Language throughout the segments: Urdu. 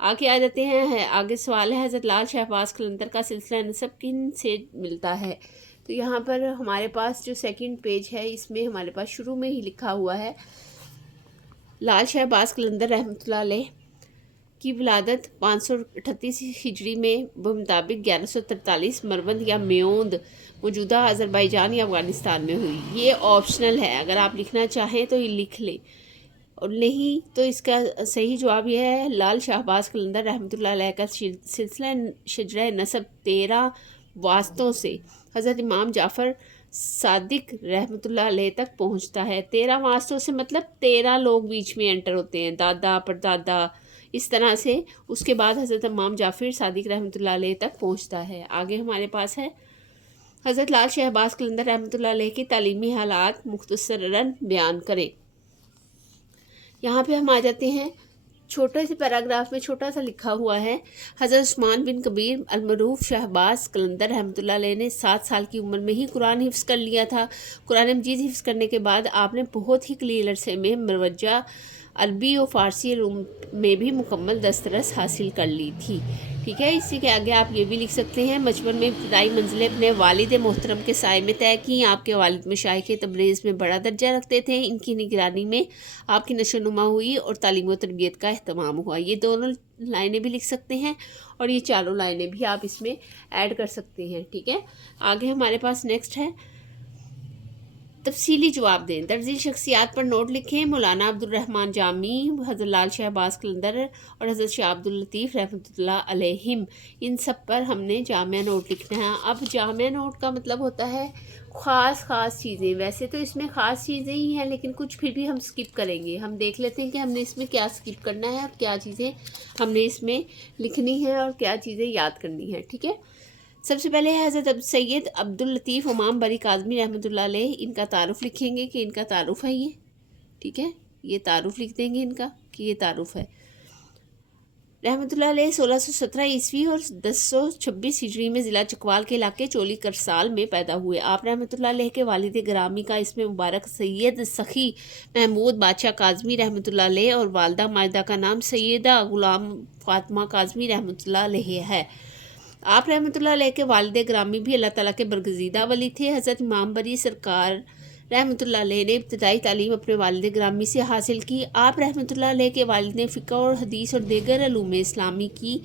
آگے آ جاتے ہیں، آگے سوال ہے حضرت لال شہباز قلندر کا سلسلہ نسب کن سے ملتا ہے؟ تو یہاں پر ہمارے پاس جو سیکنڈ پیج ہے اس میں ہمارے پاس شروع میں ہی لکھا ہوا ہے لال شہباز قلندر رحمۃ اللہ علیہ کی ولادت 538 ہجری میں بمطابق 1143 مروند یا میوند موجودہ آذربائیجان یا افغانستان میں ہوئی۔ یہ آپشنل ہے، اگر آپ لکھنا چاہیں تو یہ لکھ لیں، اور نہیں تو اس کا صحیح جواب یہ ہے لال شہباز قلندر رحمۃ اللہ علیہ کا سلسلہ شجرہ نسب 13 واسطوں سے حضرت امام جعفر صادق رحمۃ اللہ علیہ تک پہنچتا ہے۔ 13 واسطوں سے مطلب 13 لوگ بیچ میں انٹر ہوتے ہیں، دادا پردادا، اس طرح سے اس کے بعد حضرت امام جعفر صادق رحمۃ اللہ علیہ تک پہنچتا ہے۔ آگے ہمارے پاس ہے حضرت لال شہباز قلندر رحمۃ اللہ علیہ کے تعلیمی حالات مختصراً بیان کریں۔ یہاں پہ ہم آ جاتے ہیں، چھوٹے سے پیراگراف میں چھوٹا سا لکھا ہوا ہے حضرت عثمان بن کبیر المعروف شہباز قلندر رحمۃ اللہ علیہ نے 7 سال کی عمر میں ہی قرآن حفظ کر لیا تھا۔ قرآن مجید حفظ کرنے کے بعد آپ نے بہت ہی قلیل عرصے میں مروجہ عربی و فارسی علوم میں بھی مکمل دسترس حاصل کر لی تھی۔ ٹھیک ہے، اسی کے آگے آپ یہ بھی لکھ سکتے ہیں بچپن میں ابتدائی منزلیں اپنے والد محترم کے سائے میں طے کیں۔ آپ کے والد مشائخ تبریز میں بڑا درجہ رکھتے تھے، ان کی نگرانی میں آپ کی نشو و نما ہوئی اور تعلیم و تربیت کا اہتمام ہوا۔ یہ دونوں لائنیں بھی لکھ سکتے ہیں اور یہ چاروں لائنیں بھی آپ اس میں ایڈ کر سکتے ہیں۔ ٹھیک ہے، آگے ہمارے پاس نیکسٹ ہے تفصیلی جواب دیں۔ درجی شخصیات پر نوٹ لکھیں۔ مولانا عبدالرحمن جامی، حضرت لال شہباز قلندر اور حضرت شاہ عبداللطیف رحمۃ اللہ علیہم، ان سب پر ہم نے جامعہ نوٹ لکھنا ہے۔ اب جامعہ نوٹ کا مطلب ہوتا ہے خاص چیزیں، ویسے تو اس میں خاص چیزیں ہی ہیں لیکن کچھ پھر بھی ہم سکپ کریں گے۔ ہم دیکھ لیتے ہیں کہ ہم نے اس میں کیا سکپ کرنا ہے اور کیا چیزیں ہم نے اس میں لکھنی ہے اور کیا چیزیں یاد کرنی ہے۔ ٹھیک ہے، سب سے پہلے ہے حضرت سید عبداللطیف امام بری کاظمی رحمۃ اللہ علیہ، ان کا تعارف لکھیں گے کہ ان کا تعارف ہے یہ۔ ٹھیک ہے، یہ تعارف لکھ دیں گے ان کا کہ یہ تعارف ہے۔ رحمۃ اللہ علیہ 1617 عیسوی اور 1026 ہجری میں ضلع چکوال کے علاقے چولی کرسال میں پیدا ہوئے۔ آپ رحمۃ اللہ علیہ کے والد گرامی کا اسم مبارک سید سخی محمود بادشاہ کاظمی رحمۃ اللہ علیہ اور والدہ ماجدہ کا نام سیدہ غلام فاطمہ کاظمی رحمۃ اللہ علیہ ہے۔ آپ رحمۃ اللہ علیہ کے والد گرامی بھی اللہ تعالیٰ کے برگزیدہ ولی تھے۔ حضرت امام بری سرکار رحمۃ اللہ علیہ نے ابتدائی تعلیم اپنے والد گرامی سے حاصل کی۔ آپ رحمۃ اللہ علیہ کے والد نے فقہ اور حدیث اور دیگر علوم اسلامی کی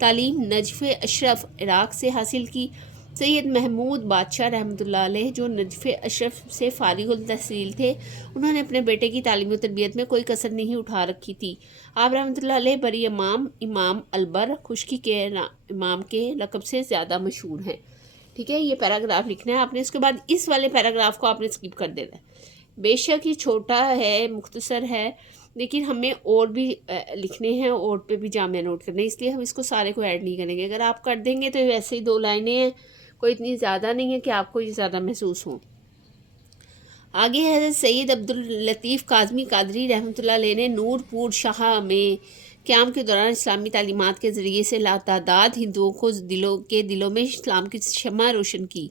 تعلیم نجف اشرف عراق سے حاصل کی۔ سید محمود بادشاہ رحمۃ اللہ علیہ جو نجف اشرف سے فارغ التحصیل تھے، انہوں نے اپنے بیٹے کی تعلیم و تربیت میں کوئی کسر نہیں اٹھا رکھی تھی۔ آپ رحمۃ اللہ علیہ بری امام البر خشکی کے امام کے لقب سے زیادہ مشہور ہیں۔ ٹھیک ہے، یہ پیراگراف لکھنا ہے آپ نے، اس کے بعد اس والے پیراگراف کو آپ نے سکپ کر دینا ہے۔ بے شک یہ چھوٹا ہے، مختصر ہے، لیکن ہمیں اور بھی لکھنے ہیں اور پہ بھی جامع نوٹ کرنے ہیں، اس لیے ہم اس کو سارے کو ایڈ نہیں کریں گے۔ اگر آپ کر دیں گے تو ویسے ہی 2 لائنیں ہیں، کوئی اتنی زیادہ نہیں ہے کہ آپ کو یہ زیادہ محسوس ہوں۔ آگے حضرت سید عبداللطیف کاظمی قادری رحمۃ اللہ علیہ نے نور پور شاہ میں قیام کے دوران اسلامی تعلیمات کے ذریعے سے لاتعداد ہندوؤں کو دلوں میں اسلام کی شمع روشن کی۔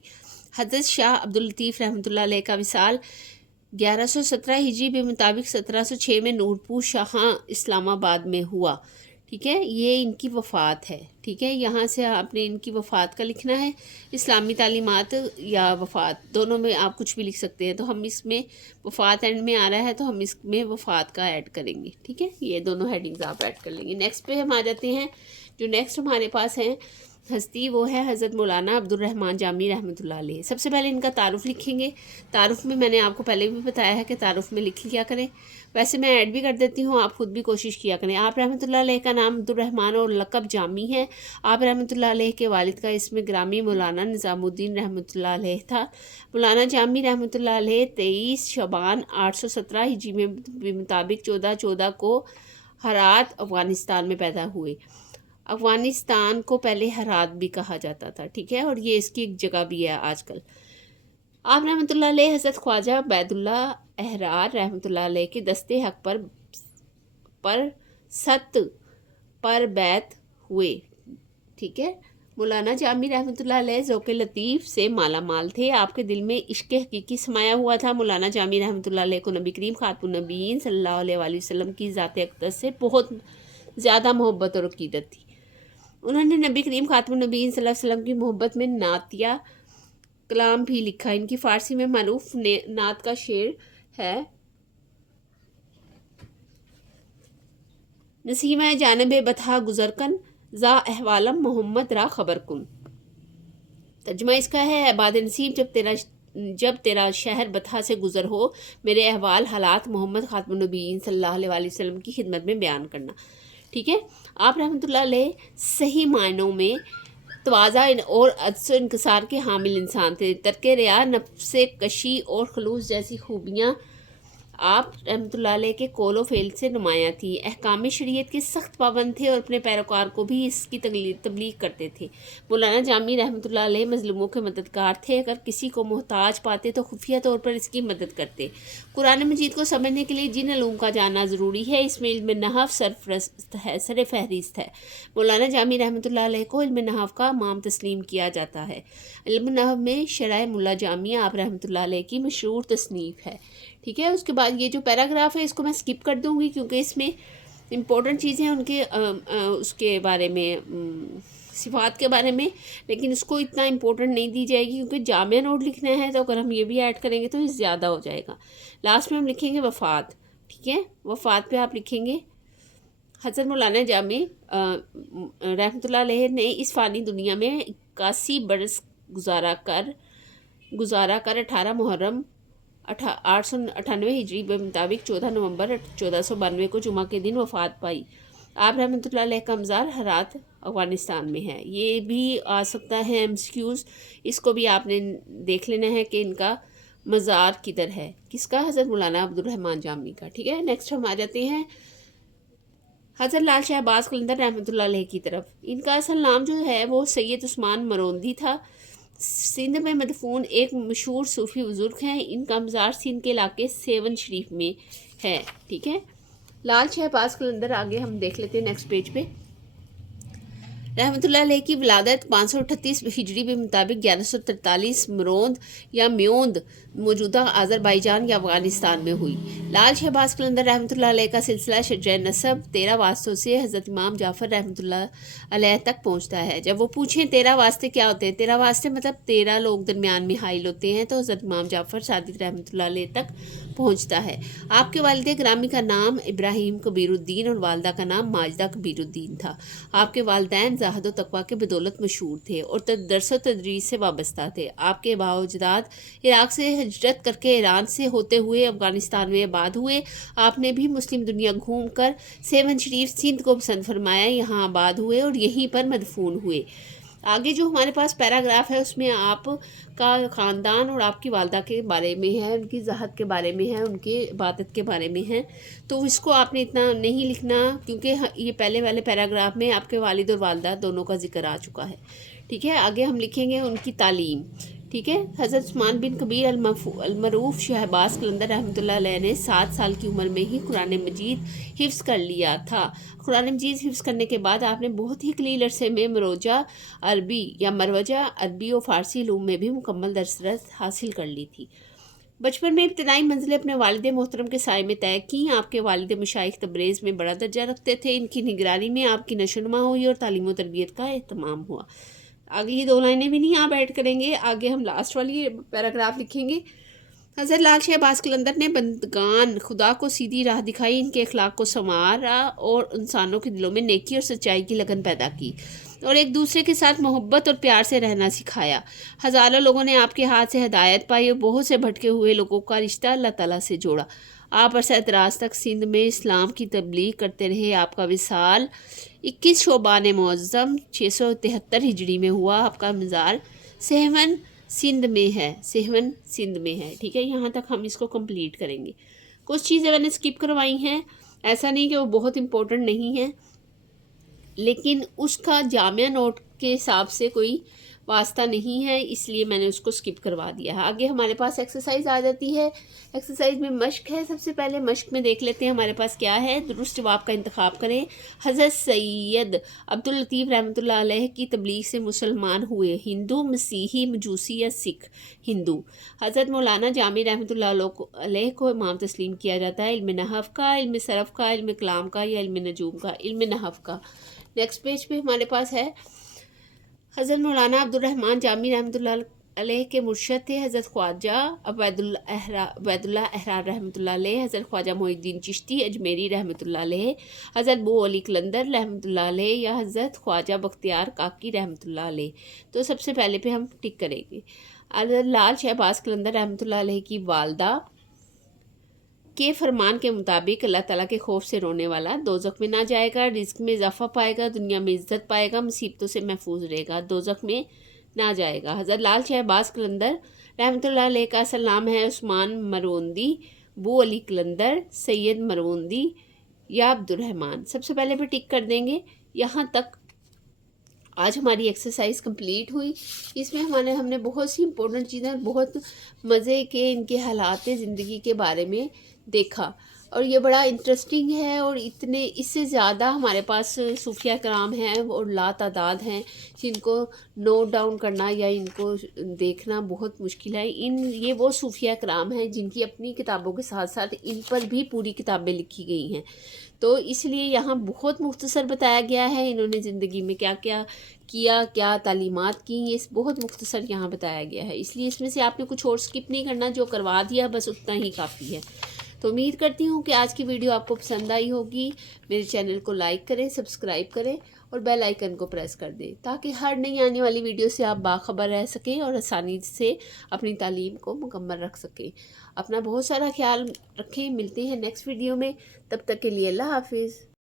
حضرت شاہ عبداللطیف رحمۃ اللہ علیہ کا وصال 1117 ہجری کے مطابق 1706 میں نورپور شاہ اسلام آباد میں ہوا۔ ٹھیک ہے، یہ ان کی وفات ہے۔ ٹھیک ہے، یہاں سے آپ نے ان کی وفات کا لکھنا ہے۔ اسلامی تعلیمات یا وفات دونوں میں آپ کچھ بھی لکھ سکتے ہیں، تو ہم اس میں وفات اینڈ میں آ رہا ہے تو ہم اس میں وفات کا ایڈ کریں گے۔ ٹھیک ہے، یہ دونوں ہیڈنگز آپ ایڈ کر لیں گے۔ نیکسٹ پہ ہم آ جاتے ہیں، جو نیکسٹ ہمارے پاس ہیں ہستی، وہ ہے حضرت مولانا عبدالرحمن جامی رحمۃ اللہ علیہ۔ سب سے پہلے ان کا تعارف لکھیں گے۔ تعارف میں نے آپ کو پہلے بھی بتایا ہے کہ تعارف میں لکھ لیا کریں، ویسے میں ایڈ بھی کر دیتی ہوں، آپ خود بھی کوشش کیا کریں۔ آپ رحمۃ اللہ علیہ کا نام عبدالرحمن اور لقب جامی ہے۔ آپ رحمۃ اللہ علیہ کے والد کا اسم گرامی مولانا نظام الدین رحمۃ اللہ علیہ تھا۔ مولانا جامی رحمۃ اللہ علیہ 23 شعبان 817 ہجری میں مطابق 14 کو ہرات افغانستان میں پیدا ہوئے۔ افغانستان کو پہلے ہرات بھی کہا جاتا تھا۔ ٹھیک ہے، اور یہ اس کی ایک جگہ بھی ہے آج کل۔ آپ رحمۃ اللہ علیہ حضرت خواجہ عبید اللہ احرار رحمۃ اللہ علیہ کے دستے حق پر ست پر بیت ہوئے۔ ٹھیک ہے، مولانا جامی رحمۃ اللہ علیہ ذوق لطیف سے مالا مال تھے، آپ کے دل میں عشق حقیقی سمایا ہوا تھا۔ مولانا جامی رحمۃ اللہ علیہ کو نبی کریم خاتم النبیین صلی اللہ علیہ وآلہ وسلم کی ذات اقدس سے بہت زیادہ محبت اور عقیدت تھی۔ انہوں نے نبی کریم خاتم النبیین صلی اللہ علیہ وسلم کی محبت میں نعتیہ کلام بھی لکھا۔ ان کی فارسی میں معروف نعت کا شعر ہے، نسیمہ جانب بطحا گزر کن، زا احوالم محمد را خبر کن۔ ترجمہ اس کا ہے، عباد نسیم جب تیرا شہر بطحا سے گزر ہو، میرے احوال حالات محمد خاتم النبیین صلی اللہ علیہ وآلہ وسلم کی خدمت میں بیان کرنا۔ ٹھیک ہے، آپ رحمۃ اللہ علیہ صحیح معنوں میں تواضع اور عجز و انکسار کے حامل انسان تھے۔ ترک ریا، نفس کشی اور خلوص جیسی خوبیاں آپ رحمۃ اللہ علیہ کے قول و فعل سے نمایاں تھی۔ احکام شریعت کے سخت پابند تھے اور اپنے پیروکار کو بھی اس کی تبلیغ کرتے تھے۔ مولانا جامی رحمۃ اللہ علیہ مظلوموں کے مددگار تھے، اگر کسی کو محتاج پاتے تو خفیہ طور پر اس کی مدد کرتے۔ قرآن مجید کو سمجھنے کے لیے جن علوم کا جاننا ضروری ہے، اس میں علم نحو سر فہرست ہے۔ مولانا جامی رحمۃ اللہ علیہ کو علم نحو کا امام تسلیم کیا جاتا ہے۔ علم نحو میں شرح ملا جامی آپ رحمۃ اللہ علیہ کی مشہور تصنیف ہے۔ ٹھیک ہے، اس کے بعد یہ جو پیراگراف ہے اس کو میں سکپ کر دوں گی کیونکہ اس میں امپورٹنٹ چیزیں ان کے اس کے بارے میں صفات کے بارے میں، لیکن اس کو اتنا امپورٹنٹ نہیں دی جائے گی کیونکہ جامعہ نوٹ لکھنا ہے، تو اگر ہم یہ بھی ایڈ کریں گے تو یہ زیادہ ہو جائے گا۔ لاسٹ میں ہم لکھیں گے وفات۔ ٹھیک ہے، وفات پہ آپ لکھیں گے، حضرت مولانا جامی رحمۃ اللہ علیہ نے اس فانی دنیا میں 81 برس گزارا کر 18 محرم 898 ہجری کے مطابق 14 نومبر 1492 کو جمعہ کے دن وفات پائی۔ آپ رحمۃ اللہ علیہ کا مزار ہرات افغانستان میں ہے۔ یہ بھی آ سکتا ہے MCQs، اس کو بھی آپ نے دیکھ لینا ہے کہ ان کا مزار کدھر ہے، کس کا؟ حضرت مولانا عبدالرحمن جامی کا۔ ٹھیک ہے، نیکسٹ ہم آ جاتے ہیں حضرت لال شہباز قلندر رحمۃ اللہ علیہ کی طرف۔ ان کا اصل نام جو ہے وہ سید عثمان مروندی تھا۔ سندھ میں مدفون ایک مشہور صوفی بزرگ ہیں۔ ان کا مزار سندھ کے علاقے سیون شریف میں ہے۔ ٹھیک ہے، لال شہباز قلندر آگے ہم دیکھ لیتے ہیں نیکسٹ پیج پہ۔ رحمۃ اللہ علیہ کی ولادت 538 ہجری کے مطابق 1143 مروند یا میوند موجودہ آذربائیجان یا افغانستان میں ہوئی۔ لال شہباز قلندر رحمۃ اللہ علیہ کا سلسلہ شجرہ نسب 13 واسطوں سے حضرت امام جعفر رحمۃ اللہ علیہ تک پہنچتا ہے۔ جب وہ پوچھیں 13 واسطے کیا ہوتے ہیں، 13 واسطے مطلب 13 لوگ درمیان میں حائل ہوتے ہیں، تو حضرت امام جعفر صادق رحمۃ اللہ علیہ تک پہنچتا ہے۔ آپ کے والد گرامی کا نام ابراہیم کبیر الدین اور والدہ کا نام ماجدہ کبیر الدین تھا۔ آپ کے والدین زہد و تقویٰ کے بدولت مشہور تھے اور درس و تدریس سے وابستہ تھے۔ آپ کے آباء و اجداد عراق سے ہجرت کر کے ایران سے ہوتے ہوئے افغانستان میں آباد ہوئے۔ آپ نے بھی مسلم دنیا گھوم کر سیون شریف سندھ کو پسند فرمایا، یہاں آباد ہوئے اور یہیں پر مدفون ہوئے۔ آگے جو ہمارے پاس پیراگراف ہے اس میں آپ کا خاندان اور آپ کی والدہ کے بارے میں ہے، ان کی زہد کے بارے میں ہے، ان کی عبادت کے بارے میں ہے، تو اس کو آپ نے اتنا نہیں لکھنا کیونکہ یہ پہلے والے پیراگراف میں آپ کے والد اور والدہ دونوں کا ذکر آ چکا ہے۔ ٹھیک ہے، آگے ہم لکھیں گے ان کی تعلیم۔ ٹھیک ہے، حضرت عثمان بن کبیر المعروف شہباز قلندر رحمۃ اللہ علیہ نے 7 سال کی عمر میں ہی قرآن مجید حفظ کر لیا تھا۔ قرآن مجید حفظ کرنے کے بعد آپ نے بہت ہی قلیل عرصے میں مروجہ عربی یا مروجہ عربی اور فارسی علوم میں بھی مکمل دسترس حاصل کر لی تھی۔ بچپن میں ابتدائی منزلیں اپنے والد محترم کے سائے میں طے کیں۔ آپ کے والد مشائخ تبریز میں بڑا درجہ رکھتے تھے۔ ان کی نگرانی میں آپ کی نشو و نما ہوئی اور تعلیم و تربیت کا اہتمام ہوا۔ آگے یہ 2 لائنیں بھی نہیں آپ ایڈ کریں گے، آگے ہم لاسٹ والی پیراگراف لکھیں گے۔ حضرت لال شہباز قلندر نے بندگان خدا کو سیدھی راہ دکھائی، ان کے اخلاق کو سنوارا اور انسانوں کے دلوں میں نیکی اور سچائی کی لگن پیدا کی اور ایک دوسرے کے ساتھ محبت اور پیار سے رہنا سکھایا۔ ہزاروں لوگوں نے آپ کے ہاتھ سے ہدایت پائی اور بہت سے بھٹکے ہوئے لوگوں کا رشتہ اللہ تعالیٰ سے جوڑا۔ آپ عرصہ دراز تک سندھ میں اسلام کی تبلیغ کرتے رہے۔ آپ کا وصال 21 شعبان معظم 673 ہجری میں ہوا۔ آپ کا مزار سہون سندھ میں ہے، سہون سندھ میں ہے۔ ٹھیک ہے، یہاں تک ہم اس کو کمپلیٹ کریں گے۔ کچھ چیزیں میں نے سکپ کروائی ہیں، ایسا نہیں کہ وہ بہت امپورٹنٹ نہیں ہیں، لیکن اس کا جامعہ نوٹ کے حساب سے کوئی واسطہ نہیں ہے، اس لیے میں نے اس کو سکپ کروا دیا ہے۔ آگے ہمارے پاس ایکسرسائز آ جاتی ہے۔ ایکسرسائز میں مشق ہے۔ سب سے پہلے مشق میں دیکھ لیتے ہیں ہمارے پاس کیا ہے۔ درست جواب کا انتخاب کریں۔ حضرت سید عبداللطیف رحمۃ اللہ علیہ کی تبلیغ سے مسلمان ہوئے، ہندو، مسیحی، مجوسی یا سکھ؟ ہندو۔ حضرت مولانا جامی رحمۃ اللہ علیہ کو امام تسلیم کیا جاتا ہے، علم نحو کا، علم صرف کا، علم کلام کا یا علم نجوم کا؟ علم نحو کا۔ نیکسٹ پیج پہ ہمارے پاس ہے حضرت مولانا عبد الرحمن جامی رحمۃ اللہ علیہ کے مرشد تھے حضرت خواجہ عبید اللہ احرار رحمۃ اللہ علیہ، حضرت خواجہ محی الدین چشتی اجمیری رحمۃ اللہ علیہ، حضرت بو علی قلندر رحمۃ اللہ علیہ یا حضرت خواجہ بختیار کاکی رحمۃ اللہ علیہ؟ تو سب سے پہلے پہ ہم ٹک کریں گے۔ حضرت لال شہباز قلندر رحمۃ اللہ علیہ کی والدہ کے فرمان کے مطابق اللہ تعالیٰ کے خوف سے رونے والا دوزخ میں نہ جائے گا، رزق میں اضافہ پائے گا، دنیا میں عزت پائے گا، مصیبتوں سے محفوظ رہے گا، دوزخ میں نہ جائے گا۔ حضرت لال شہباز قلندر رحمۃ اللہ علیہ کا اصل نام ہے عثمان مروندی، بو علی قلندر، سید مروندی یا عبد الرحمن؟ سب سے پہلے پہ ٹک کر دیں گے۔ یہاں تک آج ہماری ایکسرسائز کمپلیٹ ہوئی۔ اس میں ہم نے بہت سی امپورٹنٹ چیزیں، بہت مزے کے ان کے حالات زندگی کے بارے میں دیکھا، اور یہ بڑا انٹرسٹنگ ہے، اور اس سے زیادہ ہمارے پاس صوفیہ کرام ہیں اور لا تعداد ہیں جن کو نوٹ ڈاؤن کرنا یا ان کو دیکھنا بہت مشکل ہے۔ یہ وہ صوفیہ کرام ہیں جن کی اپنی کتابوں کے ساتھ ساتھ ان پر بھی پوری کتابیں لکھی گئی ہیں، تو اس لیے یہاں بہت مختصر بتایا گیا ہے انہوں نے زندگی میں کیا کیا کیا، کیا تعلیمات کی، یہ بہت مختصر یہاں بتایا گیا ہے۔ اس لیے اس میں سے آپ نے کچھ اور سکپ نہیں کرنا، جو کروا دیا بس اتنا ہی کافی ہے۔ تو امید کرتی ہوں کہ آج کی ویڈیو آپ کو پسند آئی ہوگی۔ میرے چینل کو لائک کریں، سبسکرائب کریں اور بیل آئیکن کو پریس کر دیں تاکہ ہر نئی آنے والی ویڈیو سے آپ باخبر رہ سکیں اور آسانی سے اپنی تعلیم کو مکمل رکھ سکیں۔ اپنا بہت سارا خیال رکھیں، ملتے ہیں نیکسٹ ویڈیو میں، تب تک کے لیے اللہ حافظ۔